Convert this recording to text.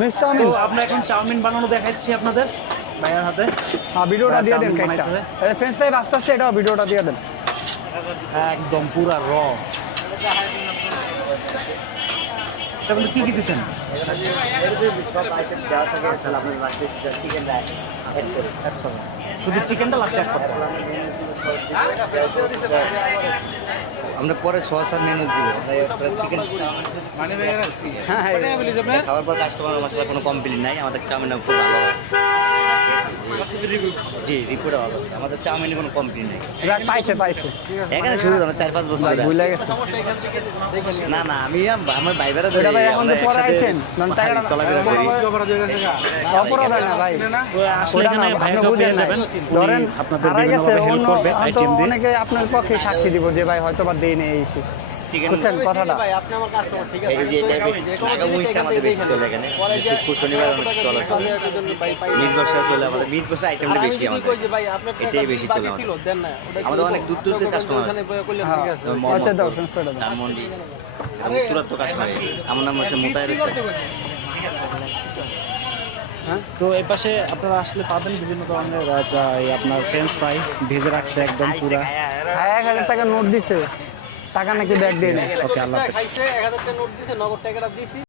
Mix chowmein. তো আমরা এখন চাউমিন বানানো দেখাচ্ছি আপনাদের ভাইয়ার হাতে। হ্যাঁ, ভিডিওটা দিয়ে দেন কেকটা। ফ্রেঞ্চ ফ্রাই আস্তে আস্তে এটাও ভিডিওটা দিয়ে দেন। একদম পুরা র। এটা বলতে কি কি দিচ্ছেন? শুধু চিকেনটা লাস্টে অ্যাড করতে হবে। আমরা পরে সস আর মেনু দিব। চিকেন খাওয়ার পর কাস্টমার আমার সাথে কোনো কমপ্লেন নাই, আমাদের চাউমিনটা খুব ভালো হয়। জি, রিপোর্ট ভালো আছে, আমাদের চাউমিনে কোনো কমপ্লেন নেই। পাইছে পাইছে এখানে শুরু আমরা 4-5 বছর ধরে ভুলে আছি। গেছে। না না, আমি আমার ভাইবেরা ধরে এটা ভাই এখন তো আমরা পরে একসাথে আইছেন, টাকাটা চলাফেরা করি। অপরাধ হয় না ভাই। আসলে ওটা না, এখানে আপনি ভাইয়াকে বুঝেন পেয়ে নাই। যাবেন। ধরেন আপনাদের হারাই বিভিন্ন গেছে, হেল্প অন্য করবে হয়তো আইটেম দিয়ে। অনেকে আপনার পক্ষে সাক্ষী দিব যে ভাই হয়তো বা দেই নেই এই সেই। চিকেন বুঝছেন কথাটা? এই যে এটা বেশি ঢাকা মুইসটা আমাদের বেশি চলে এখানে। শুক্র শনিবার অনেক চলে। মিট বর্ষা চলে আমাদের, মিট বর্ষা আইটেমটা বেশি আমাদের, এটাই বেশি চলে আমাদের অনেক দূর দূর থেকে কাস্টমার আছে। আচ্ছা দাও, ফ্রেঞ্চ ফ্রাইটা দাও। ধানমন্ডি এবং তুরাত্ত কাস্টমার। আমার নাম হচ্ছে মোতায়ের হোসেন। তো এই পাশে আপনারা আসলে পাবেন বিভিন্ন ধরনের আপনার ফ্রেঞ্চ ফ্রাই ভেজে রাখছে একদম পুরা। 1000 টাকা নোট দিছে, টাকা নাকি ব্যাগ দিয়ে নেয়। ওকে, আল্লাহ হাফেজ। খাইছে 1000 টাকা নোট দিছে, নগদ টাকাটা দিছি।